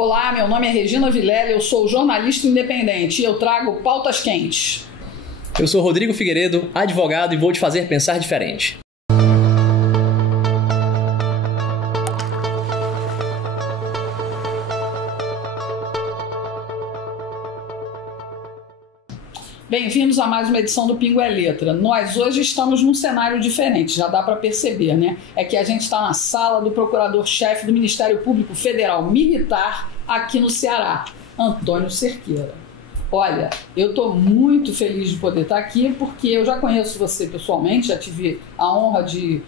Olá, meu nome é Regina Vilela, eu sou jornalista independente e eu trago pautas quentes. Eu sou Rodrigo Figueiredo, advogado, e vou te fazer pensar diferente. Bem-vindos a mais uma edição do Pingo é Letra. Nós hoje estamos num cenário diferente, já dá para perceber, né? É que a gente está na sala do procurador-chefe do Ministério Público Federal Militar aqui no Ceará, Antônio Cerqueira. Olha, eu estou muito feliz de poder estar aqui porque eu já conheço você pessoalmente, já tive a honra de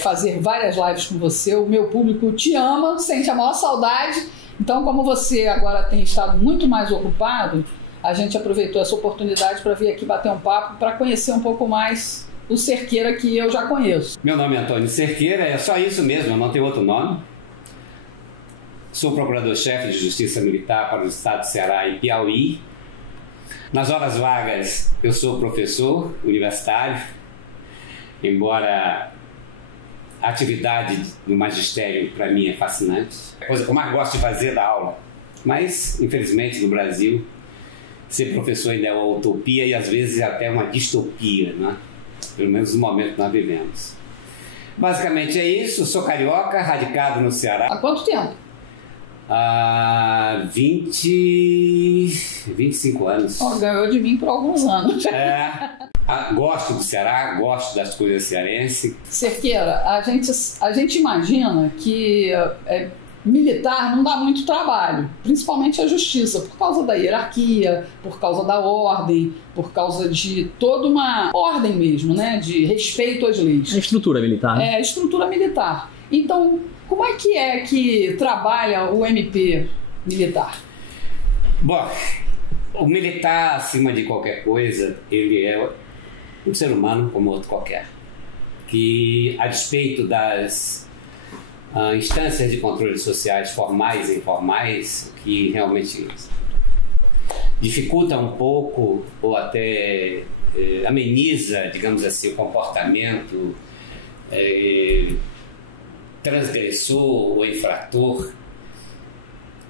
fazer várias lives com você. O meu público te ama, sente a maior saudade. Então, como você agora tem estado muito mais ocupado, a gente aproveitou essa oportunidade para vir aqui bater um papo, para conhecer um pouco mais o Cerqueira que eu já conheço. Meu nome é Antônio Cerqueira, é só isso mesmo, eu não tenho outro nome. Sou procurador-chefe de Justiça Militar para o Estado do Ceará e Piauí. Nas horas vagas, eu sou professor universitário, embora a atividade do magistério para mim é fascinante. É a coisa que eu mais gosto de fazer é dar aula, mas infelizmente no Brasil ser professor ainda é uma utopia e às vezes até uma distopia, né? Pelo menos no momento que nós vivemos. Basicamente é isso, sou carioca, radicado no Ceará. Há quanto tempo? Há 25 anos. Ganhou de mim por alguns anos. Gosto do Ceará, gosto das coisas cearenses. Cerqueira, a gente imagina que militar não dá muito trabalho, principalmente a justiça, por causa da hierarquia, por causa da ordem, por causa de toda uma ordem mesmo, né, de respeito às leis. A estrutura militar, né? A estrutura militar. Então, como é que trabalha o MP militar? Bom, o militar, acima de qualquer coisa, ele é um ser humano como outro qualquer, que a despeito das instâncias de controle sociais formais e informais, que realmente dificulta um pouco ou até ameniza, digamos assim, o comportamento transgressor ou infrator.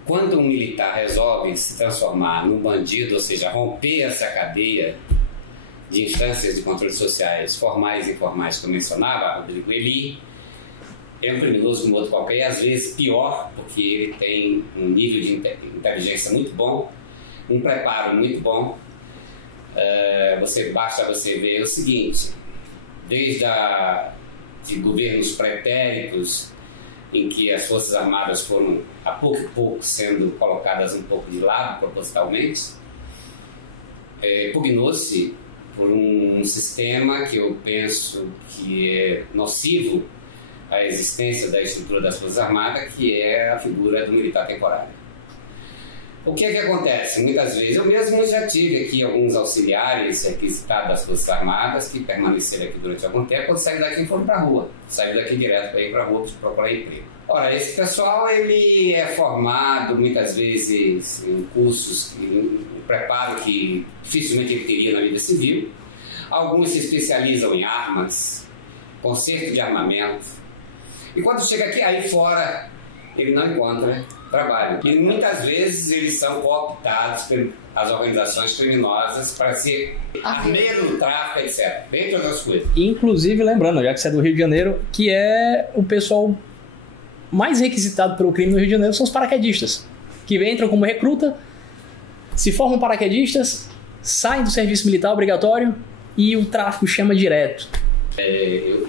Quando um militar resolve se transformar num bandido, ou seja, romper essa cadeia de instâncias de controle sociais formais e informais que eu mencionava, Rodrigo, ele é um criminoso como outro qualquer, e às vezes pior, porque ele tem um nível de inteligência muito bom, um preparo muito bom. Basta você ver o seguinte: desde de governos pretéritos, em que as Forças Armadas foram a pouco e pouco sendo colocadas um pouco de lado propositalmente, pugnou-se por um sistema que eu penso que é nocivo à existência da estrutura das Forças Armadas, que é a figura do militar temporário. O que é que acontece? Muitas vezes, eu mesmo já tive aqui alguns auxiliares requisitados das Forças Armadas que permaneceram aqui durante algum tempo, quando saíram daqui e foram para a rua. Saíram daqui direto para ir para a rua procurar emprego. Ora, esse pessoal ele é formado muitas vezes em cursos, em preparo que dificilmente ele teria na vida civil. Alguns se especializam em armas, conserto de armamento. E quando chega aqui, aí fora, ele não encontra trabalho. E muitas vezes eles são cooptados pelas organizações criminosas para ser armeiro do tráfico, etc. Dentre outras coisas. Inclusive, lembrando, já que você é do Rio de Janeiro, que é o pessoal mais requisitado pelo crime no Rio de Janeiro são os paraquedistas, que entram como recruta, se formam paraquedistas, saem do serviço militar obrigatório e o tráfico chama direto. Eu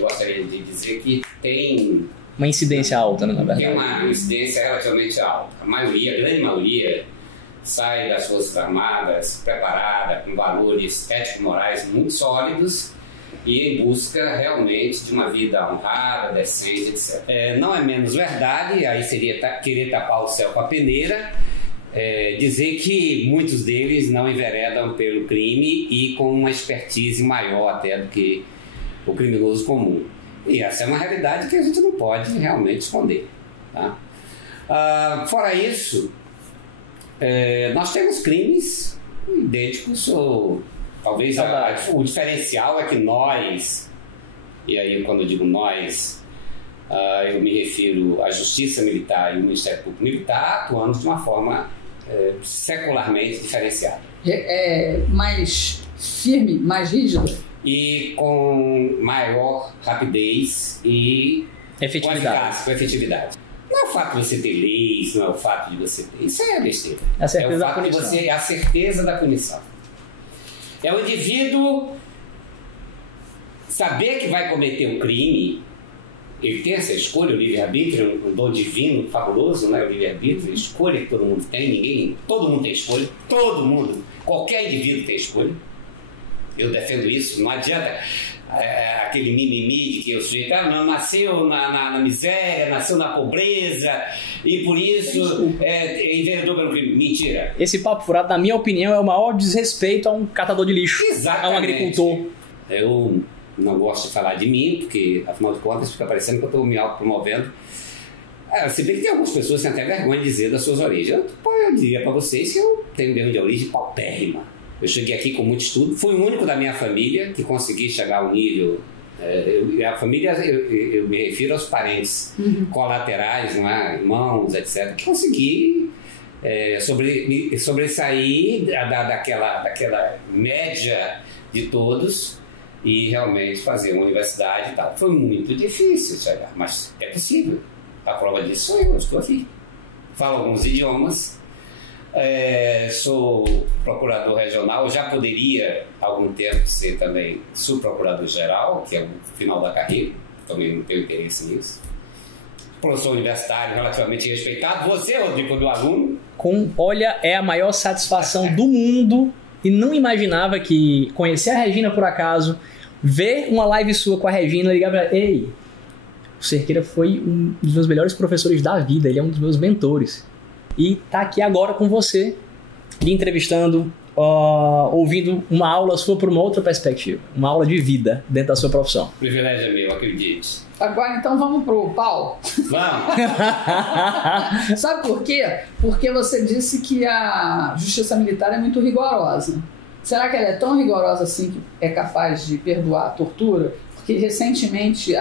gostaria de dizer que tem uma incidência alta, né, na verdade. Tem uma incidência relativamente alta. A grande maioria, sai das Forças Armadas preparada, com valores ético-morais muito sólidos e em busca realmente de uma vida honrada, decente, etc. Não é menos verdade, aí seria querer tapar o céu com a peneira, dizer que muitos deles não enveredam pelo crime e com uma expertise maior até do que o criminoso comum. E essa é uma realidade que a gente não pode realmente esconder. Tá? Fora isso, nós temos crimes idênticos, ou talvez o diferencial é que nós, e aí quando eu digo nós, Eu me refiro à Justiça Militar e o Ministério Público Militar atuando de uma forma secularmente diferenciada. Mais firme, mais rígida? E com maior rapidez e efetividade. Não é o fato de você ter leis, não é o fato de você ter... Isso é besteira. É o fato de você... a certeza da punição. É o indivíduo saber que vai cometer um crime. Ele tem essa escolha, o livre-arbítrio, um dom divino, fabuloso, né? O livre-arbítrio, escolha que todo mundo tem, todo mundo tem escolha, todo mundo, qualquer indivíduo tem escolha. Eu defendo isso, não adianta aquele mimimi de que o sujeito nasceu na miséria, nasceu na pobreza e por isso enveredou pelo crime. Mentira. Esse papo furado, na minha opinião, é o maior desrespeito a um catador de lixo, exatamente, a um agricultor. Eu não gosto de falar de mim, porque afinal de contas fica parecendo que eu estou me autopromovendo. Se bem que tem algumas pessoas que têm até vergonha de dizer das suas origens. Eu diria para vocês que eu tenho mesmo de origem paupérrima. Eu cheguei aqui com muito estudo, fui o único da minha família que consegui chegar ao nível... a família, eu me refiro aos parentes colaterais, não é? Irmãos, etc., que consegui sobressair daquela média de todos e realmente fazer uma universidade e tal. Foi muito difícil chegar, mas é possível. A prova disso sou eu estou aqui. Falo alguns idiomas. Sou procurador regional, já poderia há algum tempo ser também subprocurador-geral, que é o final da carreira, também não tenho interesse nisso. Professor universitário relativamente respeitado. Você, Rodrigo, do aluno? Olha, é a maior satisfação do mundo e não imaginava que conhecer a Regina por acaso, ver uma live sua com a Regina, ligar pra ela, ei, o Cerqueira foi um dos meus melhores professores da vida, ele é um dos meus mentores. E tá aqui agora com você, lhe entrevistando, ouvindo uma aula sua por uma outra perspectiva, uma aula de vida dentro da sua profissão. O privilégio é meu, acredite. Agora então vamos pro pau. Vamos! Sabe por quê? Porque você disse que a justiça militar é muito rigorosa. Será que ela é tão rigorosa assim que é capaz de perdoar a tortura? Porque recentemente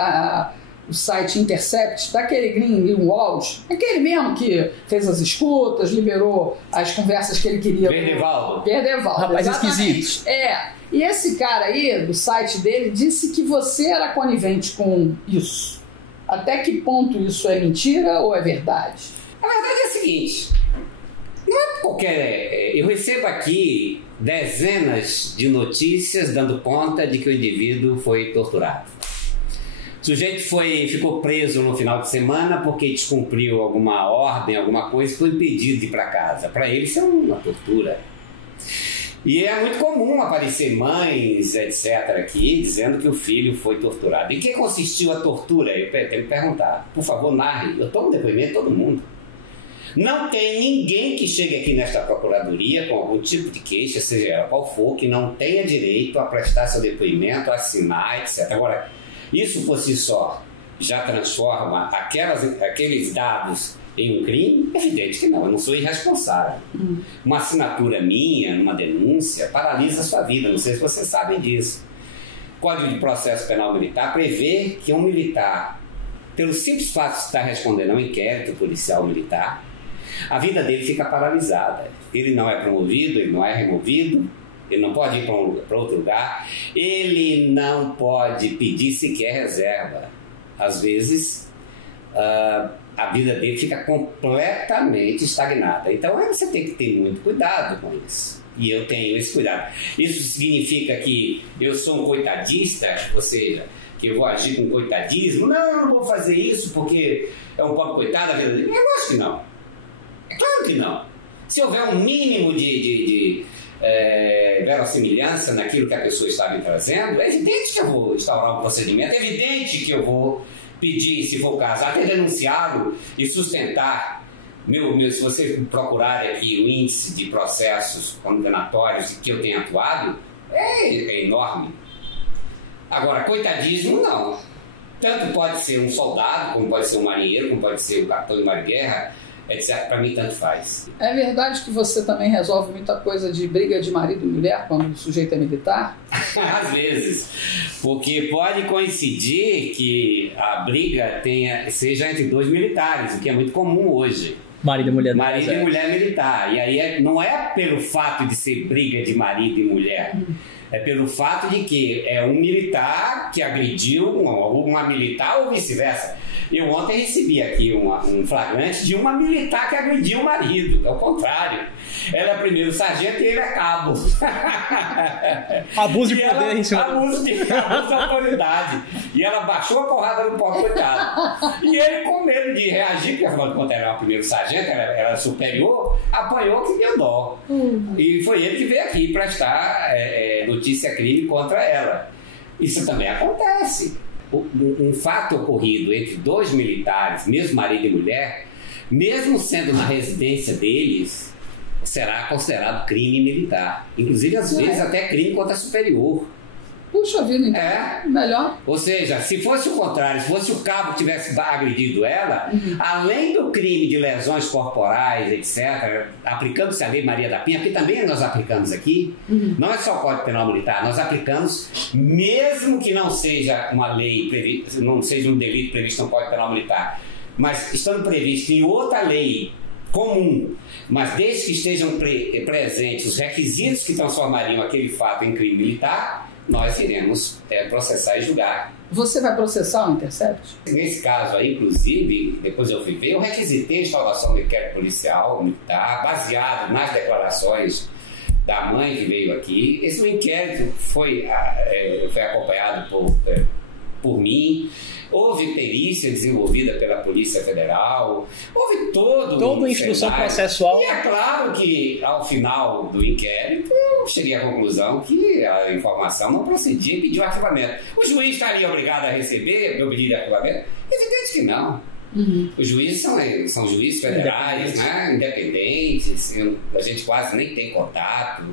o site Intercept, daquele Greenwald, aquele mesmo que fez as escutas, liberou as conversas que ele queria. Perdevaldo. Rapaz esquisito. E esse cara aí, do site dele, disse que você era conivente com isso. Até que ponto isso é mentira ou é verdade? A verdade é a seguinte, não é qualquer... Eu recebo aqui dezenas de notícias dando conta de que o indivíduo foi torturado. O sujeito ficou preso no final de semana porque descumpriu alguma ordem, alguma coisa, e foi impedido de ir para casa. Para ele isso é uma tortura. E é muito comum aparecer mães, etc., aqui, dizendo que o filho foi torturado. Em que consistiu a tortura? Eu tenho que perguntar. Por favor, narre. Eu tomo depoimento de todo mundo. Não tem ninguém que chegue aqui nesta procuradoria com algum tipo de queixa, seja ela qual for, que não tenha direito a prestar seu depoimento, a assinar, etc. Agora, isso por si só já transforma aqueles dados em um crime? É evidente que não, eu não sou irresponsável. Uma assinatura minha numa denúncia paralisa a sua vida, não sei se vocês sabem disso. O Código de Processo Penal Militar prevê que um militar, pelo simples fato de estar respondendo a um inquérito policial militar, a vida dele fica paralisada. Ele não é promovido, ele não é removido, ele não pode ir para outro lugar, ele não pode pedir sequer reserva. Às vezes, a vida dele fica completamente estagnada. Então, você tem que ter muito cuidado com isso. E eu tenho esse cuidado. Isso significa que eu sou um coitadista, ou seja, que eu vou agir com coitadismo? Não, eu não vou fazer isso porque é um pobre coitado da vida dele. Eu acho que não. É claro que não. Se houver um mínimo de verossimilhança naquilo que a pessoa está me trazendo, é evidente que eu vou instaurar um procedimento, é evidente que eu vou pedir, se for o caso, até denunciá-lo e sustentar. Se você procurar aqui o índice de processos condenatórios que eu tenho atuado, é enorme. Agora, coitadismo, não. Tanto pode ser um soldado, como pode ser um marinheiro, como pode ser um capitão de mar de guerra, etc. Para mim, tanto faz. É verdade que você também resolve muita coisa de briga de marido e mulher quando o sujeito é militar? Às vezes, porque pode coincidir que a briga seja entre dois militares, o que é muito comum hoje. Marido e mulher. Marido e mulher militar. E aí não é pelo fato de ser briga de marido e mulher. É pelo fato de que é um militar que agrediu uma militar ou vice-versa. Eu ontem recebi aqui um flagrante de uma militar que agrediu o marido. É o contrário. Ela é primeiro sargento e ele é cabo. Abuso de poder em cima. Abuso de autoridade. E ela baixou a porrada no pobre coitado. E ele, com medo de reagir, porque afinal de contas era o primeiro sargento, ela era superior, apanhou que deu dó. E foi ele que veio aqui prestar notícia-crime contra ela. Isso também acontece. Um fato ocorrido entre dois militares, mesmo marido e mulher, mesmo sendo na residência deles, será considerado crime militar. Inclusive, às vezes, até crime contra superior. Puxa vida, então. Melhor. Ou seja, se fosse o contrário, se fosse o cabo que tivesse agredido ela, além do crime de lesões corporais, etc., aplicando-se a lei Maria da Penha, porque também nós aplicamos aqui, não é só o Código Penal Militar, nós aplicamos, mesmo que não seja uma lei, não seja um delito previsto no Código Penal Militar, mas estando previsto em outra lei comum, mas desde que estejam presentes os requisitos que transformariam aquele fato em crime militar, nós iremos processar e julgar. Você vai processar o Intercept? Nesse caso aí, inclusive, depois eu fui ver, eu requisitei a instauração do inquérito policial militar, baseado nas declarações da mãe que veio aqui. Esse inquérito foi acompanhado por mim. Houve perícia desenvolvida pela Polícia Federal, houve toda a instrução processual. E é claro que, ao final do inquérito, eu cheguei à conclusão que a informação não procedia e pediu arquivamento. O juiz estaria obrigado a receber meu pedido de arquivamento? Evidente que não. Os juízes são juízes federais, independentes, a gente quase nem tem contato.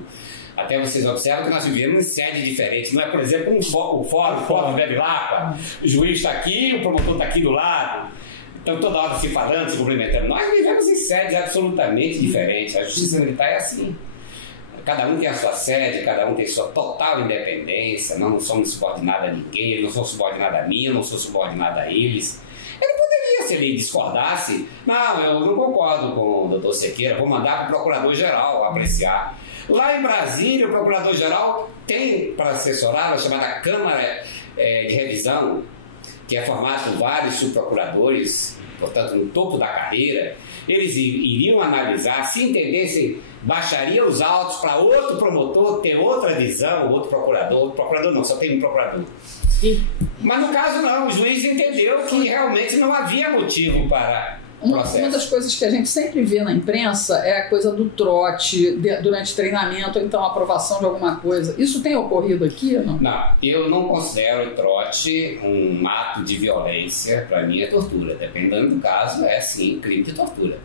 Até vocês observam que nós vivemos em sedes diferentes. Não é, por exemplo, o fórum Bebe Lapa. O juiz está aqui, o promotor está aqui do lado. Então, toda hora se falando, se cumprimentando. Nós vivemos em sedes absolutamente diferentes. A justiça militar é assim. Cada um tem a sua sede, cada um tem sua total independência. Não somos subordinados a ninguém. Eles não são subordinados a mim, eu não sou subordinado a eles. Ele poderia, se ele discordasse, não, eu não concordo com o doutor Sequeira, vou mandar para o procurador-geral apreciar. Lá em Brasília, o procurador-geral tem para assessorar a chamada Câmara de Revisão, que é formada por vários subprocuradores, portanto, no topo da carreira. Eles iriam analisar, se entendessem, baixaria os autos para outro promotor ter outra visão, outro procurador não, só tem um procurador. Mas no caso não, o juiz entendeu que realmente não havia motivo para uma das coisas que a gente sempre vê na imprensa é a coisa do trote durante treinamento, ou então a aprovação de alguma coisa. Isso tem ocorrido aqui ou não? Não, eu não considero o trote um ato de violência. Para mim é tortura. Dependendo do caso, é sim crime de tortura.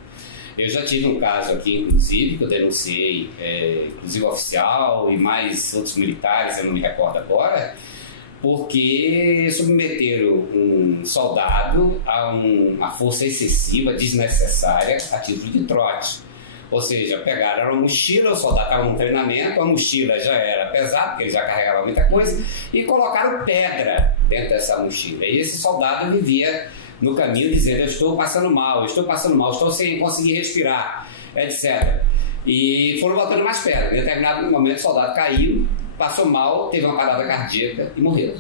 Eu já tive um caso aqui, inclusive, que eu denunciei, inclusive oficial e mais outros militares, eu não me recordo agora, porque submeteram um soldado a uma força excessiva, desnecessária, a título de trote. Ou seja, pegaram uma mochila, o soldado estava num treinamento, a mochila já era pesada, porque ele já carregava muita coisa, e colocaram pedra dentro dessa mochila. E esse soldado vivia no caminho dizendo: eu estou passando mal, estou sem conseguir respirar, etc. E foram botando mais pedra. Em determinado momento o soldado caiu, passou mal, teve uma parada cardíaca e morreu.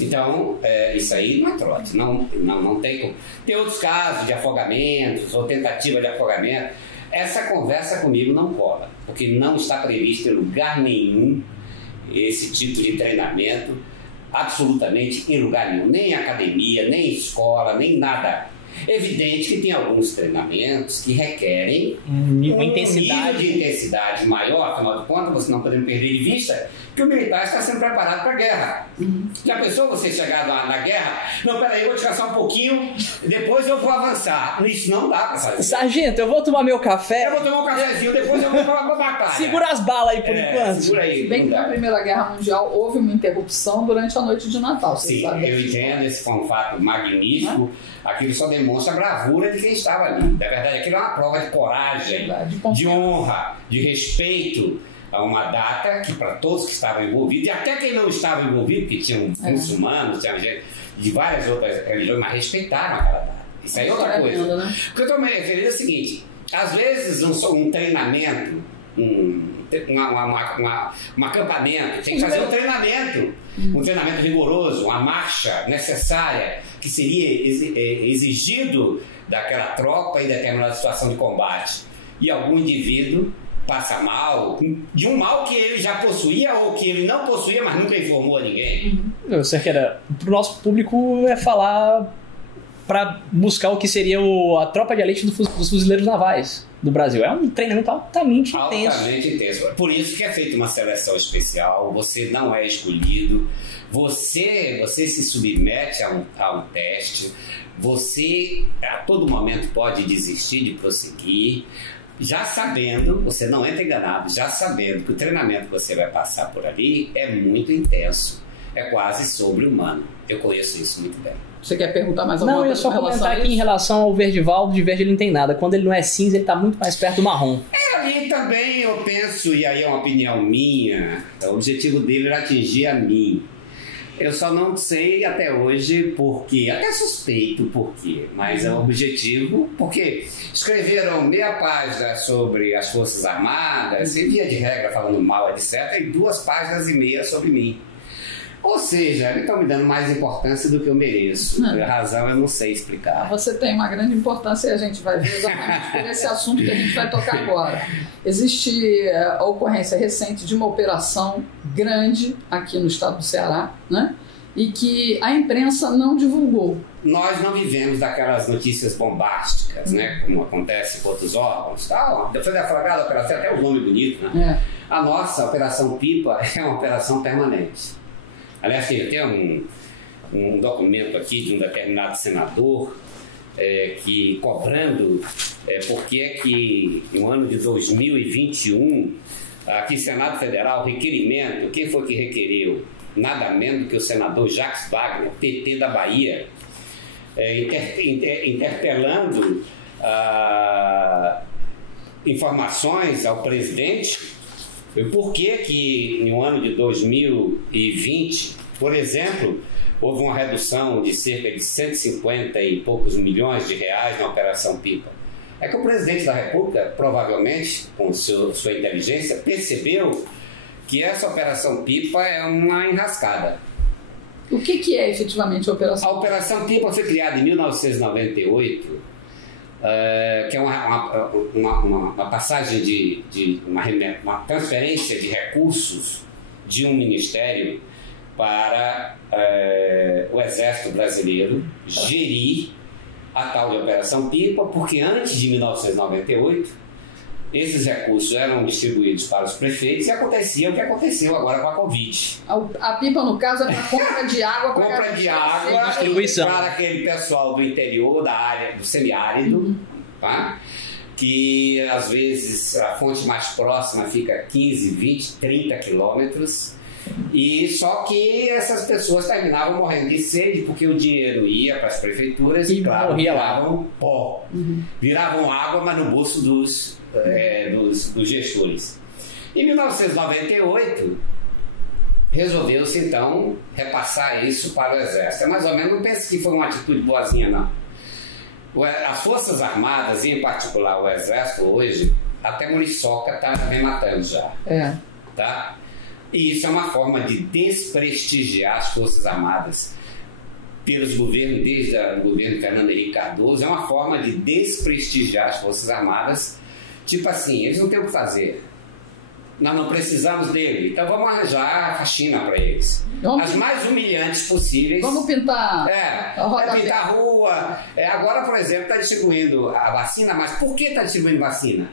Então, isso aí não é trote, não tem como. Tem outros casos de afogamentos ou tentativa de afogamento. Essa conversa comigo não cola, porque não está previsto em lugar nenhum esse tipo de treinamento, absolutamente em lugar nenhum, nem em academia, nem em escola, nem nada. Evidente que tem alguns treinamentos que requerem uma nível de intensidade maior, afinal de contas, você não podendo perder de vista que o militar está sendo preparado para a guerra. Já pensou você chegar na guerra? Não, peraí, eu vou descansar um pouquinho, depois eu vou avançar. Isso não dá para fazer. Sargento, eu vou tomar meu café. Eu vou tomar um cafezinho, depois eu vou para a batalha. Segura as balas aí por enquanto. Segura aí. Bem que na Primeira Guerra Mundial houve uma interrupção durante a noite de Natal. Sim, eu entendo, esse foi um fato magnífico. Aquilo só demonstra a bravura de quem estava ali. Na verdade, aquilo é uma prova de coragem, de honra, de respeito a uma data que para todos que estavam envolvidos, e até quem não estava envolvido, porque tinham muçulmanos, tinha gente de várias outras religiões, mas respeitaram aquela data. Isso aí é outra coisa. Né? O que eu estou me referindo é o seguinte, às vezes um treinamento, um acampamento, tem que fazer um treinamento rigoroso, uma marcha necessária, que seria exigido daquela tropa em determinada situação de combate. E algum indivíduo passa mal, de um mal que ele já possuía ou que ele não possuía, mas nunca informou a ninguém. Eu sei que era, pro nosso público é falar para buscar o que seria a tropa de elite dos fuzileiros navais do Brasil. É um treinamento altamente intenso. Por isso que é feita uma seleção especial, você não é escolhido, você se submete a um teste, você a todo momento pode desistir de prosseguir, já sabendo, você não entra enganado, já sabendo que o treinamento que você vai passar por ali é muito intenso, é quase sobre-humano. Eu conheço isso muito bem. Você quer perguntar mais alguma coisa? Não, eu só comentar aqui em relação ao Verdivaldo. De verde ele não tem nada. Quando ele não é cinza, ele está muito mais perto do marrom. Ali também eu penso, e aí é uma opinião minha, o objetivo dele era atingir a mim. Eu só não sei até hoje porquê, até suspeito porquê, mas é um objetivo, porque escreveram meia página sobre as Forças Armadas, e via de regra falando mal, etc., e 2 páginas e meia sobre mim. Ou seja, eles estão me dando mais importância do que eu mereço. A razão eu não sei explicar. Você tem uma grande importância e a gente vai ver exatamente por esse assunto que a gente vai tocar agora. Existe a ocorrência recente de uma operação grande aqui no estado do Ceará, né? E que a imprensa não divulgou. Nós não vivemos daquelas notícias bombásticas, né? Como acontece com outros órgãos. Tal. Foi deflagrada a operação, até o nome bonito, né? A nossa Operação Pipa é uma operação permanente. Aliás, tem até um documento aqui de um determinado senador que cobrando por que é que no ano de 2021 aqui Senado Federal, requerimento, quem foi que requeriu? Nada menos do que o senador Jacques Wagner, PT da Bahia, interpelando informações ao presidente. Por que no ano de 2020, por exemplo, houve uma redução de cerca de 150 e poucos milhões de reais na Operação Pipa? É que o presidente da República, provavelmente, com sua inteligência, percebeu que essa Operação Pipa é uma enrascada. O que é efetivamente a Operação Pipa? A Operação Pipa foi criada em 1998, que é uma passagem de uma transferência de recursos de um ministério para o Exército Brasileiro gerir a tal de Operação Pipa, porque antes de 1998 esses recursos eram distribuídos para os prefeitos e acontecia o que aconteceu agora com a Covid. A pipa, no caso, é para compra de água. Compra de água, distribuição para aquele pessoal do interior, da área do semiárido, tá? Que às vezes a fonte mais próxima fica 15, 20, 30 quilômetros. E só que essas pessoas terminavam morrendo de sede porque o dinheiro ia para as prefeituras e claro, viravam pó. Viravam água, mas no bolso dos gestores. Em 1998 resolveu-se então repassar isso para o Exército. É mais ou menos, não pense que foi uma atitude boazinha, não. As Forças Armadas, e em particular o Exército hoje, até muriçoca está bem matando já. Tá? E isso é uma forma de desprestigiar as Forças Armadas pelos governos, desde o governo Fernando Henrique Cardoso. É uma forma de desprestigiar as Forças Armadas. Tipo assim, eles não têm o que fazer. Nós não precisamos dele. Então vamos arranjar a faxina para eles. As mais humilhantes possíveis. Vamos pintar pintar a rua. Agora, por exemplo, está distribuindo a vacina, mas por que está distribuindo vacina?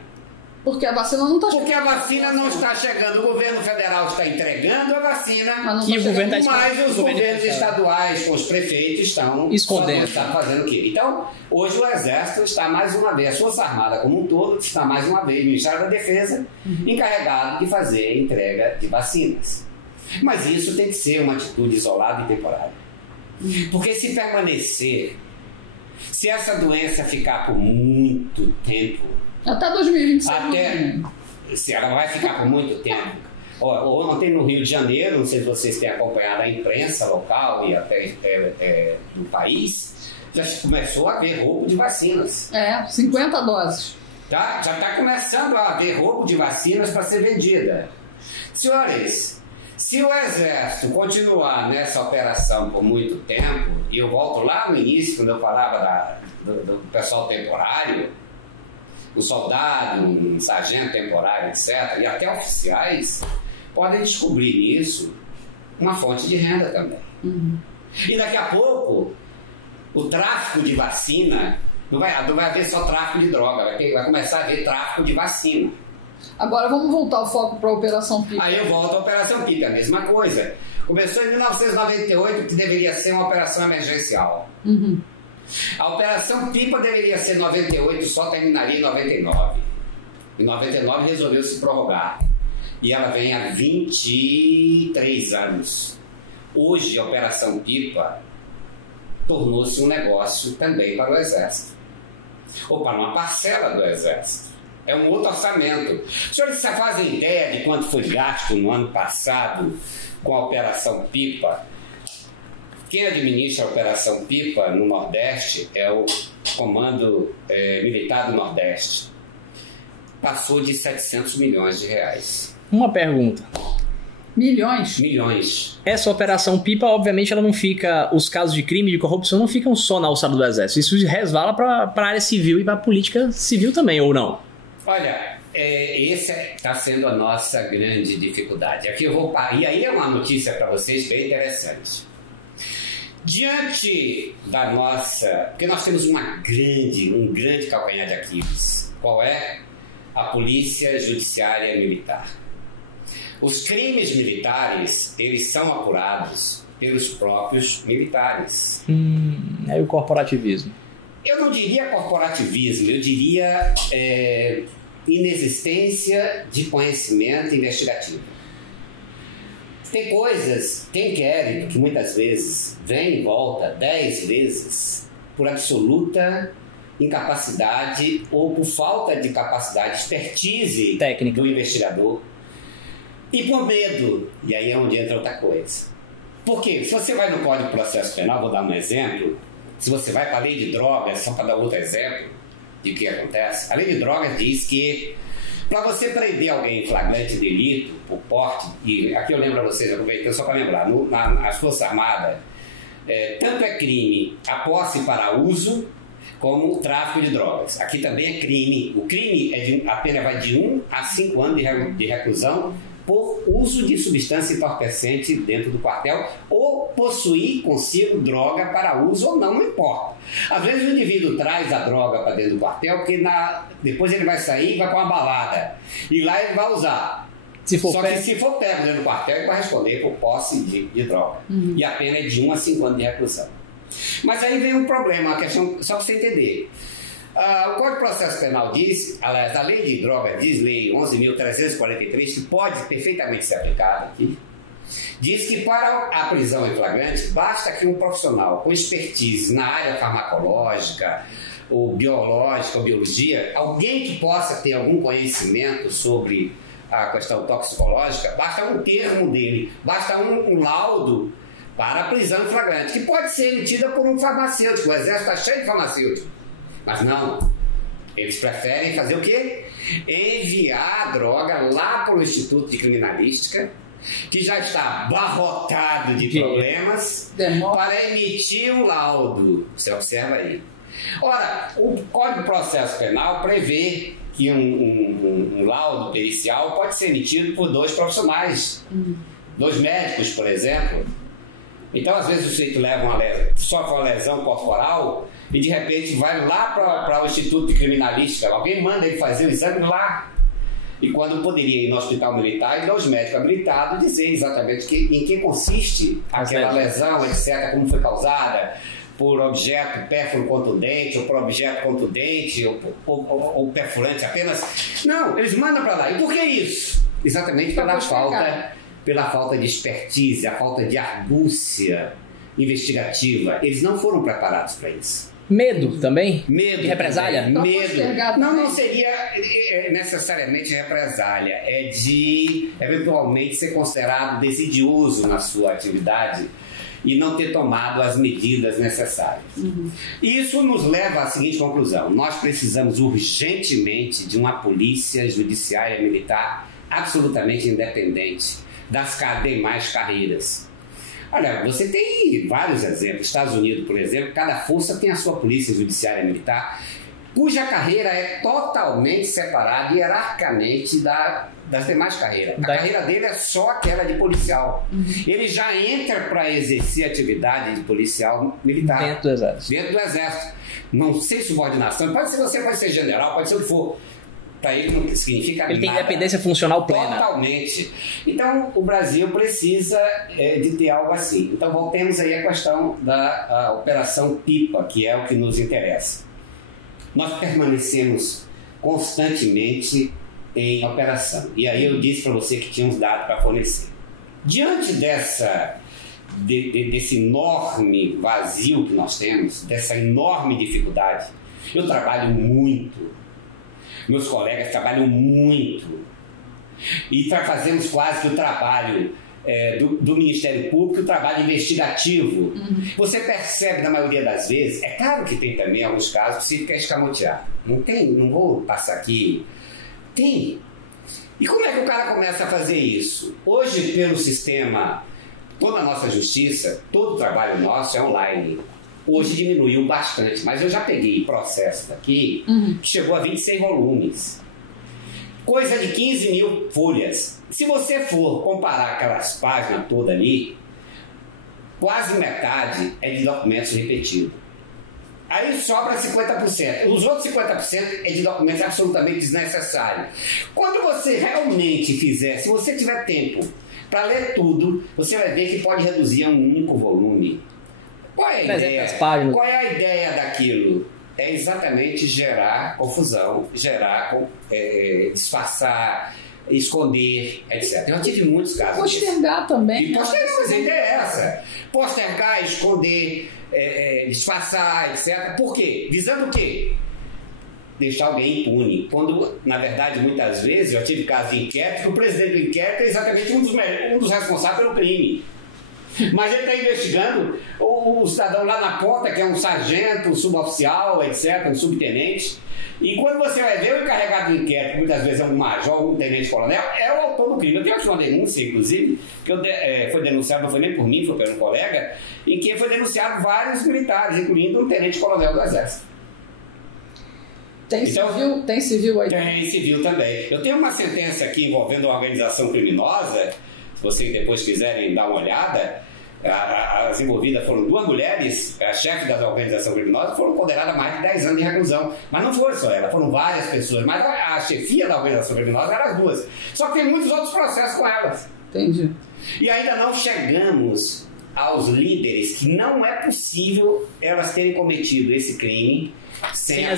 Porque a vacina não está chegando. Porque a vacina não está chegando. O governo federal está entregando a vacina, mas os governos estaduais, com os prefeitos, estão escondendo. Estão fazendo o quê? Então, hoje o Exército está mais uma vez, a Força Armada como um todo, está mais uma vez, o Ministério da Defesa, encarregado de fazer a entrega de vacinas. Mas isso tem que ser uma atitude isolada e temporária. Porque se permanecer Se essa doença ficar por muito tempo... Até 2026. Se ela vai ficar por muito tempo. Ontem no Rio de Janeiro, não sei se vocês têm acompanhado a imprensa local e até no país, já começou a haver roubo de vacinas. 50 doses. Já está começando a haver roubo de vacinas para ser vendida. Senhores, se o Exército continuar nessa operação por muito tempo, e eu volto lá no início, quando eu falava do pessoal temporário, o soldado, um sargento temporário, etc., e até oficiais, podem descobrir nisso uma fonte de renda também. E daqui a pouco, o tráfico de vacina, não vai haver só tráfico de droga, vai começar a haver tráfico de vacina. Agora vamos voltar o foco para a Operação Pipa. Aí eu volto à Operação Pipa, a mesma coisa. Começou em 1998, que deveria ser uma operação emergencial. A Operação Pipa deveria ser 98, só terminaria em 99. Em 99 resolveu se prorrogar. E ela vem há 23 anos. Hoje a Operação Pipa tornou-se um negócio também para o Exército. Ou para uma parcela do Exército. É um outro orçamento. Os senhores já fazem ideia de quanto foi gasto no ano passado com a Operação Pipa? Quem administra a Operação Pipa no Nordeste é o Comando Militar do Nordeste. Passou de 700 milhões de reais. Uma pergunta. Milhões? Milhões. Essa Operação Pipa, obviamente, ela não fica... Os casos de crime, de corrupção, não ficam só na alçada do Exército. Isso resvala para a área civil e para a política civil também, ou não? Olha, essa está sendo a nossa grande dificuldade. Aqui eu vou parar. E aí é uma notícia para vocês bem interessante. Diante da nossa... Porque nós temos um grande calcanhar de Aquiles. Qual é? A Polícia Judiciária Militar. Os crimes militares, eles são apurados pelos próprios militares. É o corporativismo. Eu não diria corporativismo, eu diria inexistência de conhecimento investigativo. Tem inquérito que muitas vezes vem e volta 10 vezes por absoluta incapacidade ou por falta de capacidade, expertise técnica do investigador e por medo. E aí é onde entra outra coisa. Por quê? Se você vai no Código de Processo Penal, vou dar um exemplo, se você vai para a lei de drogas, só para dar outro exemplo de que acontece, a lei de drogas diz que para você prender alguém em flagrante delito, por porte, e aqui eu lembro a vocês, aproveitando só para lembrar, nas Forças Armadas, tanto é crime a posse para uso, como o tráfico de drogas. Aqui também é crime. O crime a pena vai de 1 a 5 anos de reclusão por uso de substância entorpecente dentro do quartel ou possuir consigo droga para uso ou não, não importa. Às vezes o indivíduo traz a droga para dentro do quartel porque depois ele vai sair e vai para uma balada. E lá ele vai usar. Que se for pego dentro do quartel, ele vai responder por posse de droga. E a pena é de 1 a 5 anos de reclusão. Mas aí vem um problema, uma questão, só para você entender. O Código de Processo Penal diz, aliás, a lei de droga diz, lei 11.343, que pode perfeitamente ser aplicada aqui, diz que para a prisão em flagrante basta que um profissional com expertise na área farmacológica, ou biológica, ou biologia, alguém que possa ter algum conhecimento sobre a questão toxicológica, basta um termo dele, basta um laudo para a prisão em flagrante, que pode ser emitida por um farmacêutico. O Exército está cheio de farmacêuticos. Mas não. Eles preferem fazer o quê? Enviar a droga lá para o Instituto de Criminalística, que já está abarrotado de problemas, para emitir um laudo. Você observa aí. Ora, o Código de Processo Penal prevê que um laudo pericial pode ser emitido por 2 profissionais. 2 médicos, por exemplo. Então, às vezes, o sujeito sofre uma lesão corporal e, de repente, vai lá para o Instituto de Criminalística. Alguém manda ele fazer o exame lá. E quando poderia ir no hospital militar e os médicos habilitados dizer exatamente em que consiste aquela lesão, etc., como foi causada, por objeto pérfuro contundente, ou por objeto contundente, ou perfurante apenas. Não, eles mandam para lá. E por que isso? Exatamente pela falta de expertise, a falta de argúcia investigativa. Eles não foram preparados para isso. Medo também? Medo. De represália? Medo. Não seria necessariamente represália. É de, eventualmente, ser considerado desidioso na sua atividade e não ter tomado as medidas necessárias. Isso nos leva à seguinte conclusão: nós precisamos urgentemente de uma polícia judiciária militar absolutamente independente das demais carreiras. Olha, você tem vários exemplos. Estados Unidos, por exemplo, cada força tem a sua polícia judiciária militar, cuja carreira é totalmente separada hierarquicamente das demais carreiras. A carreira dele é só aquela de policial. Ele já entra para exercer atividade de policial militar. Dentro do Exército. Dentro do Exército. Não sem subordinação. Você pode ser general, pode ser o que for. Para ele não significa nada. Ele tem independência funcional plena. Totalmente. Então, o Brasil precisa de ter algo assim. Então, voltemos aí à questão da Operação Pipa, que é o que nos interessa. Nós permanecemos constantemente em operação. E aí eu disse para você que tinha uns dados para fornecer. Diante desse enorme vazio que nós temos, dessa enorme dificuldade, eu trabalho muito. Meus colegas trabalham muito. E fazemos quase que o trabalho do Ministério Público, o trabalho investigativo. Você percebe, na maioria das vezes, é claro que tem também alguns casos que se quer escamotear. Não vou passar aqui. Tem. E como é que o cara começa a fazer isso? Hoje, pelo sistema, toda a nossa justiça, todo o trabalho nosso é online. Hoje diminuiu bastante, mas eu já peguei processos aqui que chegou a 26 volumes. Coisa de 15 mil folhas. Se você for comparar aquelas páginas todas ali, quase metade é de documentos repetidos. Aí sobra 50%. Os outros 50% é de documentos absolutamente desnecessários. Quando você realmente fizer, se você tiver tempo para ler tudo, você vai ver que pode reduzir a um único volume. Qual é a ideia? Qual é a ideia daquilo? É exatamente gerar confusão, disfarçar, esconder, etc. Eu tive muitos casos. Postergar também. E postergar, mas a ideia é essa. Postergar, esconder, disfarçar, etc. Por quê? Visando o quê? Deixar alguém impune. Quando, na verdade, muitas vezes, eu tive casos de inquérito, que o presidente do inquérito é exatamente um dos responsáveis pelo crime. Mas ele está investigando o cidadão lá na ponta, que é um sargento, um suboficial, etc., um subtenente. E quando você vai ver o encarregado do inquérito, que muitas vezes é um major, um tenente-coronel, é o autor do crime. Eu tenho aqui uma denúncia, inclusive, que foi denunciado, não foi nem por mim, foi por um colega, em que foi denunciado vários militares, incluindo um tenente-coronel do Exército. Tem civil aí? Tem civil também. Eu tenho uma sentença aqui envolvendo uma organização criminosa, se vocês depois quiserem dar uma olhada. As envolvidas foram 2 mulheres, a chefe da organização criminosa, foram condenadas a mais de 10 anos de reclusão. Mas não foi só ela, foram várias pessoas. Mas a chefia da organização criminosa eram as 2. Só que tem muitos outros processos com elas. Entendi. E ainda não chegamos aos líderes, que não é possível elas terem cometido esse crime sem a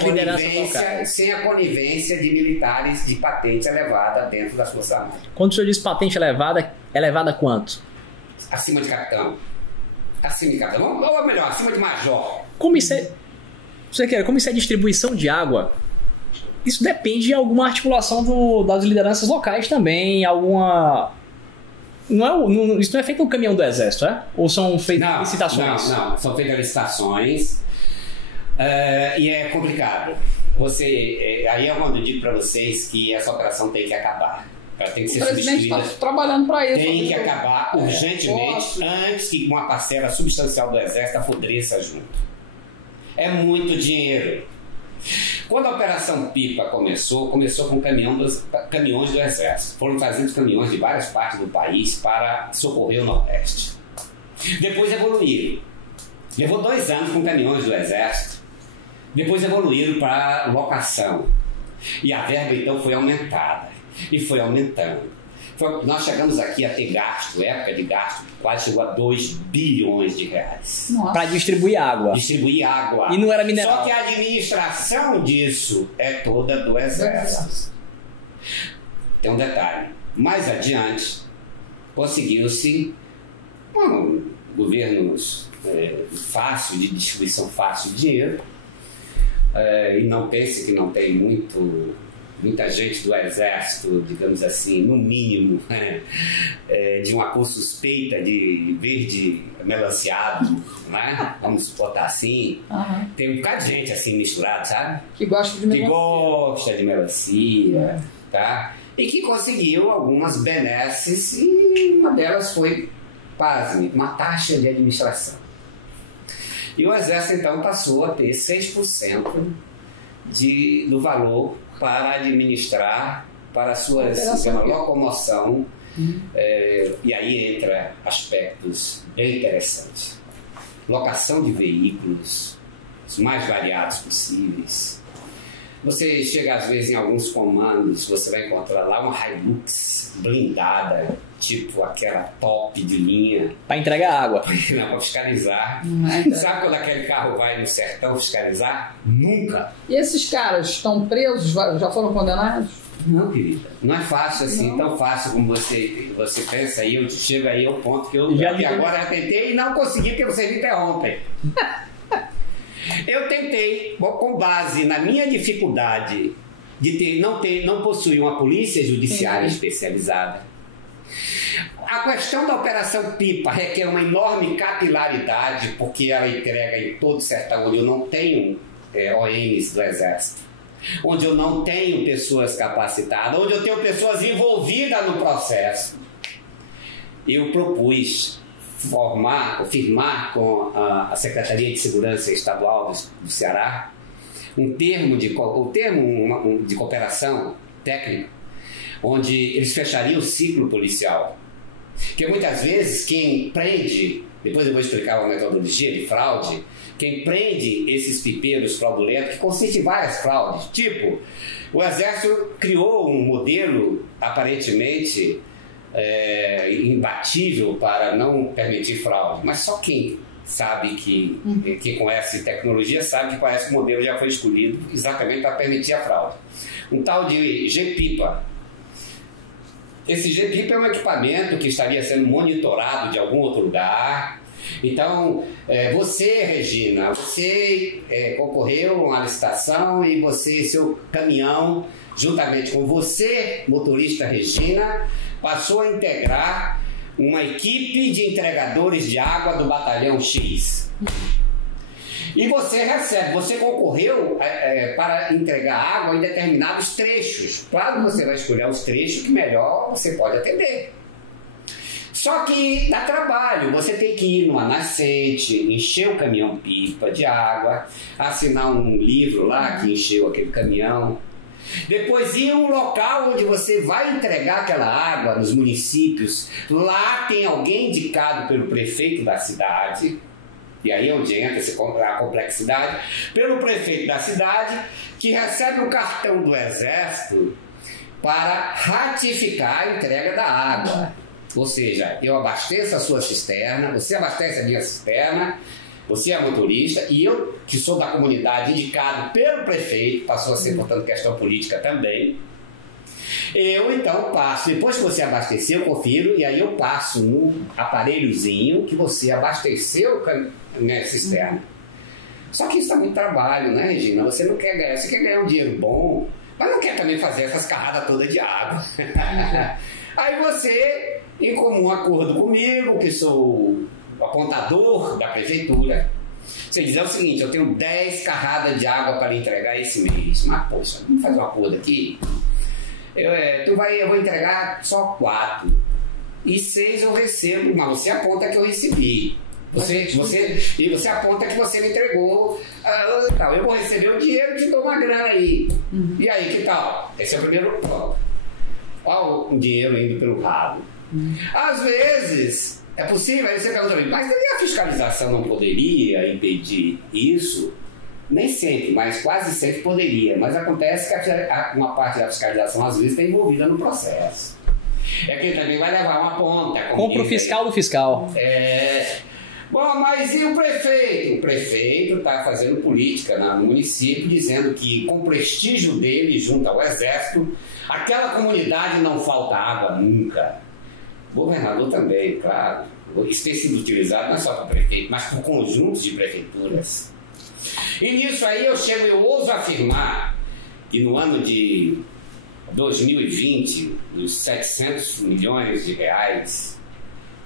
conivência de militares de patente elevada dentro das Forças Armadas. Quando o senhor diz patente elevada, elevada quanto? Acima de capitão. Ou melhor, acima de major. Como isso é distribuição de água, isso depende de alguma articulação das lideranças locais também, alguma... Isso não é feito no caminhão do Exército, é? Ou são feitas licitações? Não, são feitas licitações e é complicado. Aí é quando eu digo para vocês que essa operação tem que acabar. Ela tem que ser substituída. O presidente está trabalhando para isso. Tem que acabar urgentemente antes que uma parcela substancial do Exército apodreça junto. É muito dinheiro. Quando a Operação Pipa começou com caminhões do Exército. Foram trazidos caminhões de várias partes do país para socorrer o Nordeste. Depois evoluíram. Levou 2 anos com caminhões do Exército. Depois evoluíram para locação. E a verba então foi aumentada. E foi aumentando. Nós chegamos aqui a ter época de gasto, quase chegou a 2 bilhões de reais. Para distribuir água. E não era mineral. Só que a administração disso é toda do Exército. Tem um detalhe. Mais adiante, conseguiu-se governos de distribuição fácil de dinheiro, e não pense que não tem muita gente do Exército, digamos assim, no mínimo, de uma cor suspeita de verde melanciado, né? Vamos botar assim. Uhum. Tem um bocado de gente assim misturada, sabe? Que gosta de melancia. Que gosta de melancia, tá? E que conseguiu algumas benesses, e uma delas foi, pasme, uma taxa de administração. E o Exército, então, passou a ter 6% do valor para administrar para a sua locomoção. E aí entra aspectos bem interessantes. Locação de veículos, os mais variados possíveis. Você chega às vezes em alguns comandos, você vai encontrar lá uma Hilux blindada, tipo aquela top de linha. Para entregar água. Não, para fiscalizar. Sabe quando aquele carro vai no sertão fiscalizar? Nunca. E esses caras estão presos? Já foram condenados? Não, querida. Não é fácil assim, tão fácil como você pensa aí. Eu chego aí ao ponto que eu agora tentei e não consegui, porque vocês me interrompem. Eu tentei, com base na minha dificuldade de não possuir uma polícia judiciária especializada. A questão da Operação Pipa requer uma enorme capilaridade, porque ela entrega em todo o sertão onde eu não tenho ONs do Exército, onde eu não tenho pessoas capacitadas, onde eu tenho pessoas envolvidas no processo. Eu propus firmar com a Secretaria de Segurança Estadual do Ceará um termo de cooperação técnica, onde eles fechariam o ciclo policial. Porque muitas vezes quem prende, depois eu vou explicar uma metodologia de fraude, quem prende esses pipeiros fraudulentos, que consiste em várias fraudes, tipo, o Exército criou um modelo aparentemente imbatível para não permitir fraude, mas só quem sabe quem conhece tecnologia sabe que parece que o modelo já foi escolhido exatamente para permitir a fraude. Um tal de G-Pipa. Esse G-Pipa é um equipamento que estaria sendo monitorado de algum outro lugar. Então, você, Regina, você concorreu a uma licitação e seu caminhão, juntamente com você, motorista Regina, passou a integrar uma equipe de entregadores de água do batalhão X. E você concorreu para entregar água em determinados trechos. Claro que você vai escolher os trechos que melhor você pode atender. Só que dá trabalho, você tem que ir numa nascente, encher o caminhão-pipa de água, assinar um livro lá que encheu aquele caminhão. Depois ir a um local onde você vai entregar aquela água nos municípios. Lá tem alguém indicado pelo prefeito da cidade, e aí é onde entra a complexidade, pelo prefeito da cidade, que recebe um cartão do Exército para ratificar a entrega da água. Ou seja, eu abasteço a sua cisterna, você abastece a minha cisterna, você é motorista, e eu, que sou da comunidade, indicado pelo prefeito, passou a ser, portanto, questão política também. Eu, então, passo, depois que você abasteceu, eu confiro, e aí eu passo no aparelhozinho que você abasteceu a cisterna. Só que isso dá muito trabalho, né, Regina? Você quer ganhar um dinheiro bom, mas não quer também fazer essas carradas todas de água. Aí você, em comum acordo comigo, que sou apontador da prefeitura, você diz o seguinte: eu tenho 10 carradas de água para entregar esse mês. Mas, poxa, vamos fazer um acordo aqui. Eu vou entregar só 4. E 6 eu recebo, mas você aponta que eu recebi. E você aponta que você me entregou. Eu vou receber o dinheiro e te dou uma grana aí. E aí, que tal? Esse é o primeiro ponto. Olha o dinheiro indo pelo ralo. Às vezes é possível, aí você pergunta para mim, mas a fiscalização não poderia impedir isso? Nem sempre, mas quase sempre poderia. Mas acontece que uma parte da fiscalização às vezes está envolvida no processo. É que ele também vai levar uma ponta. Compra o fiscal do fiscal. Bom, mas e o prefeito? O prefeito está fazendo política no município, dizendo que com o prestígio dele junto ao Exército, aquela comunidade não falta água nunca. O governador também, claro. Isso tem sido utilizado não só para o prefeito, mas por conjuntos de prefeituras. E nisso aí eu ouso afirmar que no ano de 2020, os 700 milhões de reais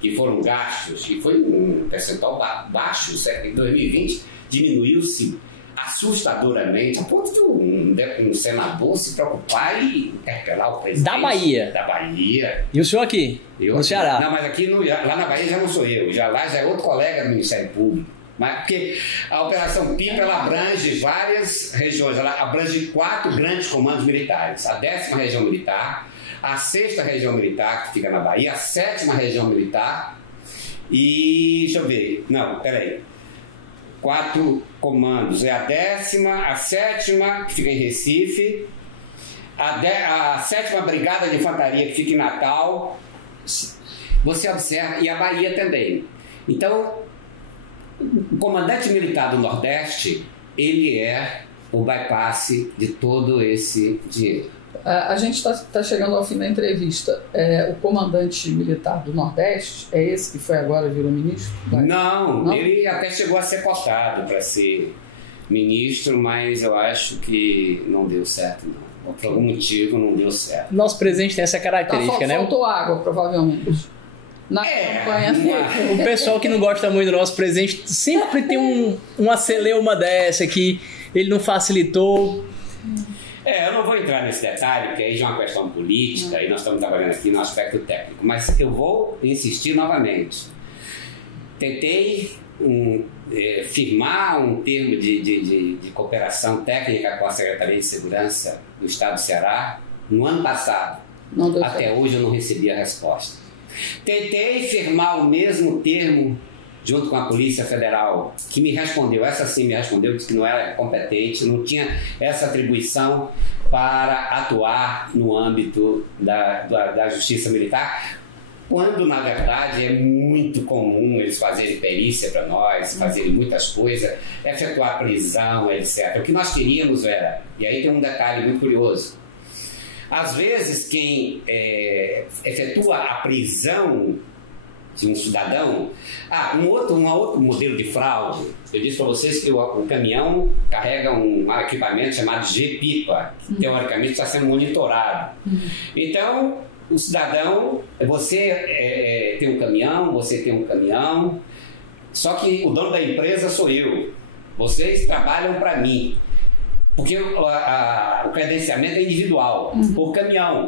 que foram gastos, e foi um percentual baixo, em 2020 diminuiu-se assustadoramente, a ponto de um senador se preocupar e interpelar o presidente da Bahia. Da Bahia. E o senhor aqui, no Ceará? Não, mas aqui lá na Bahia já não sou eu, lá já é outro colega do Ministério Público. Mas porque a Operação Pipa ela abrange várias regiões, ela abrange 4 grandes comandos militares: a 10ª Região Militar, a 6ª Região Militar, que fica na Bahia, a 7ª Região Militar e... deixa eu ver... não, peraí. 4 comandos. É a 10ª, a 7ª, que fica em Recife, a 7ª Brigada de Infantaria, que fica em Natal. Você observa, e a Bahia também. Então, o comandante militar do Nordeste, ele é o bypass de todo esse dinheiro. A gente está chegando ao fim da entrevista. O comandante militar do Nordeste é esse que foi agora virou ministro? Não, ele até chegou a ser cotado para ser ministro, mas eu acho que não deu certo, não. Por algum motivo não deu certo. Nosso presidente tem essa característica, né? Faltou água, provavelmente. Na campanha dele. O pessoal que não gosta muito do nosso presidente sempre tem uma celeuma dessa que ele não facilitou. Eu não vou entrar nesse detalhe, porque aí já é uma questão política e nós estamos trabalhando aqui no aspecto técnico, mas eu vou insistir novamente. Tentei firmar um termo de cooperação técnica com a Secretaria de Segurança do Estado do Ceará no ano passado. Até hoje eu não recebi a resposta. Tentei firmar o mesmo termo junto com a Polícia Federal, que me respondeu, essa sim me respondeu, disse que não era competente, não tinha essa atribuição para atuar no âmbito da Justiça Militar, quando na verdade é muito comum eles fazerem perícia para nós, fazerem muitas coisas, efetuar prisão, etc. O que nós queríamos era, e aí tem um detalhe muito curioso, às vezes quem efetua a prisão de um cidadão, um outro modelo de fraude, eu disse para vocês que o caminhão carrega um equipamento chamado G-Pipa, que teoricamente está sendo monitorado. Então, o cidadão, você tem um caminhão, só que o dono da empresa sou eu, vocês trabalham para mim, porque o credenciamento é individual, por caminhão.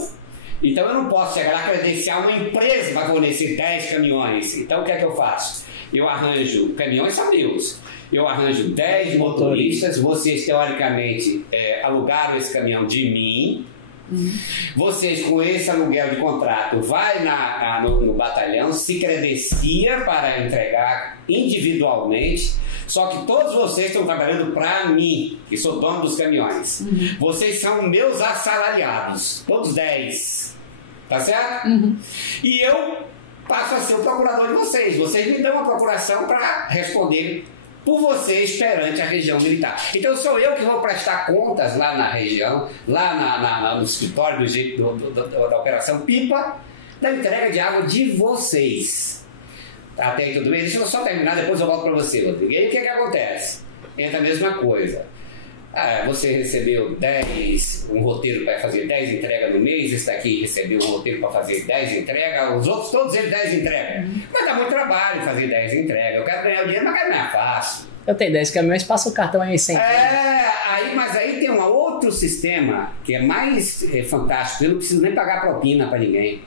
Então eu não posso chegar lá e credenciar uma empresa para fornecer 10 caminhões. Então o que é que eu faço? Eu arranjo, caminhões são meus, eu arranjo 10 motoristas, vocês teoricamente alugaram esse caminhão de mim, vocês com esse aluguel de contrato vai no batalhão, se credencia para entregar individualmente, só que todos vocês estão trabalhando para mim, que sou dono dos caminhões. Vocês são meus assalariados, todos 10. Tá certo? E eu passo a ser o procurador de vocês. Vocês me dão uma procuração para responder por vocês perante a região militar. Então sou eu que vou prestar contas lá na região, lá no escritório da Operação Pipa, da entrega de água de vocês. Até aí tudo bem? Deixa eu só terminar, depois eu volto para você, Rodrigo. E aí o que acontece? Entra a mesma coisa. Você recebeu um roteiro para fazer 10 entregas no mês, esse daqui recebeu um roteiro para fazer 10 entregas, os outros todos eles 10 entregas. Mas dá muito trabalho fazer 10 entregas. Eu quero ganhar o dinheiro, mas quero ganhar fácil. Eu tenho 10 caminhões, passa o cartão aí sem. Mas aí tem um outro sistema que é mais fantástico. Eu não preciso nem pagar propina para ninguém,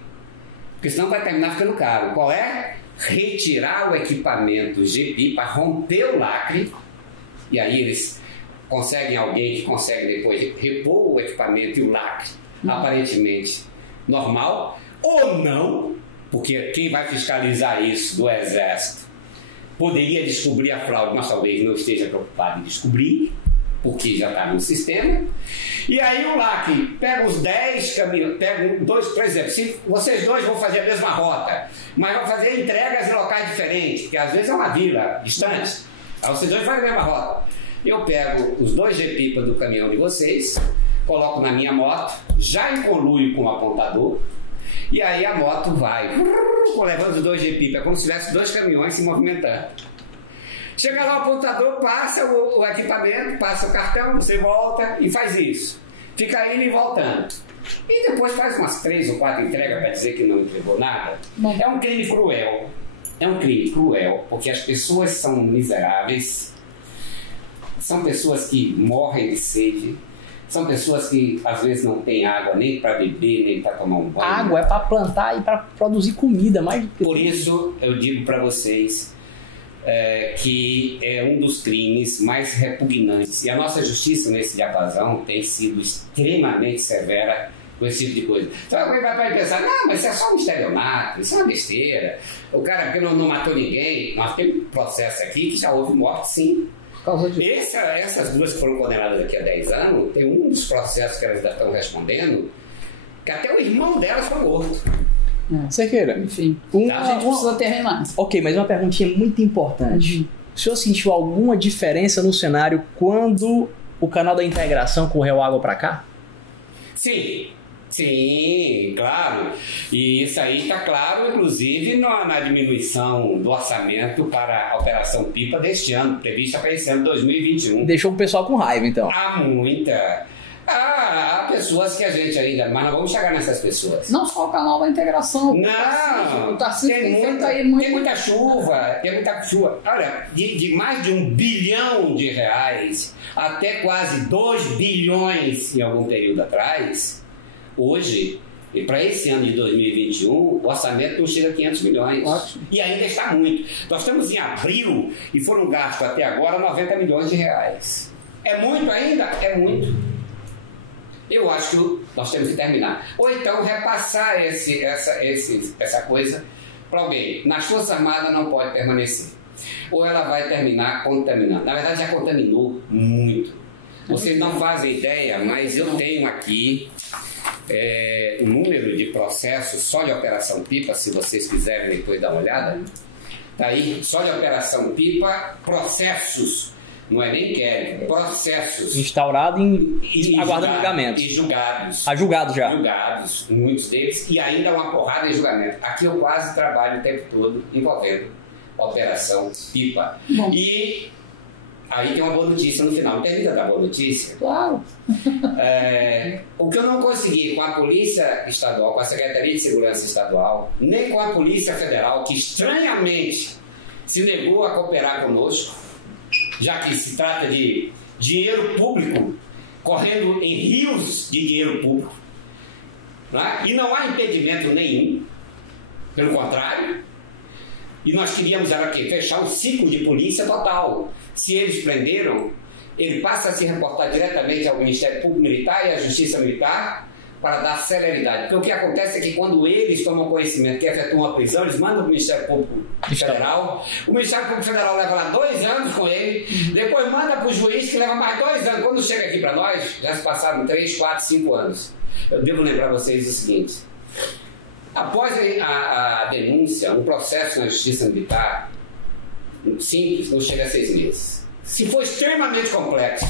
porque senão vai terminar ficando caro. Qual é? Retirar o equipamento G-Pipa, romper o lacre, e aí eles conseguem alguém que consegue depois repor o equipamento e o lacre aparentemente normal, ou não, porque quem vai fiscalizar isso do Exército poderia descobrir a fraude, mas talvez não esteja preocupado em descobrir, porque já está no sistema. E aí o lacre pega os 10 caminhões, pega dois, por exemplo, se vocês dois vão fazer a mesma rota, mas vão fazer entregas em locais diferentes, porque às vezes é uma vila distante, aí vocês dois fazem a mesma rota. Eu pego os 2 G-Pipa do caminhão de vocês, coloco na minha moto, já em conluio com o apontador, e aí a moto vai levando os 2 G-Pipa, é como se tivesse 2 caminhões se movimentando. Chega lá o apontador, passa o equipamento, passa o cartão, você volta e faz isso. Fica indo e voltando. E depois faz umas 3 ou 4 entregas para dizer que não entregou nada. É um crime cruel. É um crime cruel, porque as pessoas são miseráveis, são pessoas que morrem de sede, são pessoas que às vezes não têm água nem para beber, nem para tomar um banho. Água é para plantar e para produzir comida, mais do que Por isso eu digo para vocês que é um dos crimes mais repugnantes. E a nossa justiça nesse diapasão tem sido extremamente severa com esse tipo de coisa. Então alguém vai pensar, não, mas isso é só um estelionato, isso é uma besteira. O cara que não matou ninguém. Nós temos um processo aqui que já houve morte, sim. Essas duas que foram condenadas daqui a 10 anos, tem um dos processos que elas ainda estão respondendo, que até o irmão delas foi morto. Cerqueira, enfim, a gente precisa terminar. Ok, mas uma perguntinha muito importante. O senhor sentiu alguma diferença no cenário quando o canal da integração correu água para cá? Sim, claro. E isso aí está claro, inclusive, na diminuição do orçamento para a Operação Pipa deste ano, prevista para esse ano 2021. Deixou o pessoal com raiva, então. Há muita. Há pessoas que a gente ainda... Mas não vamos chegar nessas pessoas. Não só o canal da integração. Não, o Tarcísio tem muita chuva. Olha, de mais de R$1 bilhão até quase 2 bilhões em algum período atrás, hoje, e para esse ano de 2021, o orçamento não chega a 500 milhões. Ótimo. E ainda está muito. Nós estamos em abril e foram gastos até agora R$90 milhões. É muito ainda? É muito. Eu acho que nós temos que terminar. Ou então repassar essa coisa para alguém. Nas Forças Armadas não pode permanecer. Ou ela vai terminar contaminando. Na verdade já contaminou muito. Vocês não fazem ideia, mas eu tenho aqui o número de processos só de Operação Pipa, se vocês quiserem depois dar uma olhada. Tá aí, só de Operação Pipa, processos. Não é nem inquérito, processos. Instaurado aguardando julgamento. E julgados. Julgados já. Julgados, muitos deles, e ainda uma porrada em julgamento. Aqui eu quase trabalho o tempo todo envolvendo a Operação Pipa. Bom. E aí tem uma boa notícia no final. Termina da boa notícia? Claro. O que eu não consegui com a Polícia Estadual, com a Secretaria de Segurança Estadual, nem com a Polícia Federal, que estranhamente se negou a cooperar conosco, já que se trata de dinheiro público correndo em rios de dinheiro público, né? E não há impedimento nenhum, pelo contrário, e nós queríamos era que fechar o ciclo de polícia total. Se eles prenderam, ele passa a se reportar diretamente ao Ministério Público Militar e à Justiça Militar para dar celeridade. Porque o que acontece é que quando eles tomam conhecimento que efetuam uma prisão, eles mandam para o Ministério Público Federal. O Ministério Público Federal leva lá 2 anos com ele, depois manda para o juiz que leva mais 2 anos. Quando chega aqui para nós, já se passaram 3, 4, 5 anos. Eu devo lembrar vocês o seguinte: após a denúncia, um processo na Justiça Militar, simples, não chega a 6 meses. Se for extremamente complexo,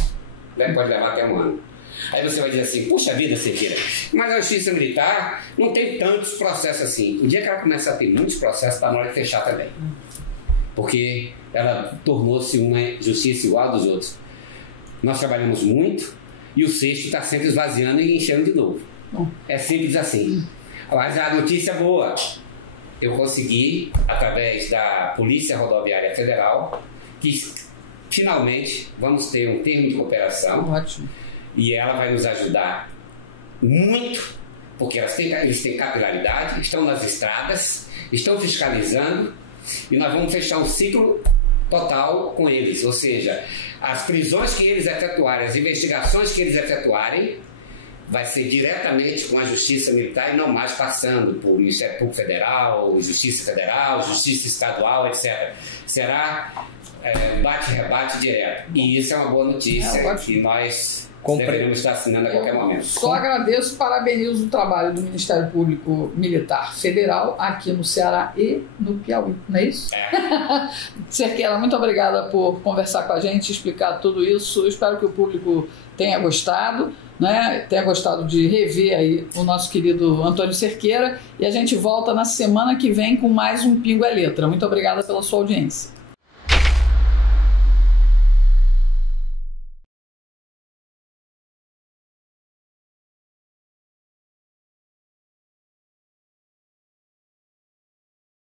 pode levar até 1 ano. Aí você vai dizer assim, puxa vida, Cerqueira, mas a Justiça Militar não tem tantos processos assim. O dia que ela começa a ter muitos processos, está na hora de fechar também. Porque ela tornou-se uma justiça igual a dos outros. Nós trabalhamos muito e o cesto está sempre esvaziando e enchendo de novo. É simples assim. Mas a notícia boa, eu consegui, através da Polícia Rodoviária Federal, que finalmente vamos ter um termo de cooperação. Ótimo. E ela vai nos ajudar muito, porque eles têm capilaridade, estão nas estradas, estão fiscalizando, e nós vamos fechar um ciclo total com eles. Ou seja, as prisões que eles efetuarem, as investigações que eles efetuarem, vai ser diretamente com a Justiça Militar e não mais passando por Ministério Público Federal, Justiça Federal, Justiça Estadual, etc. Será bate-rebate direto. E isso é uma boa notícia que nós deveríamos estar assinando a qualquer momento. Só agradeço e parabenizo o trabalho do Ministério Público Militar Federal aqui no Ceará e no Piauí, não é isso? Cerqueira, muito obrigada por conversar com a gente, explicar tudo isso. Eu espero que o público tenha gostado, né? Tenha gostado de rever aí o nosso querido Antônio Cerqueira, e a gente volta na semana que vem com mais um Pingo é Letra. Muito obrigada pela sua audiência.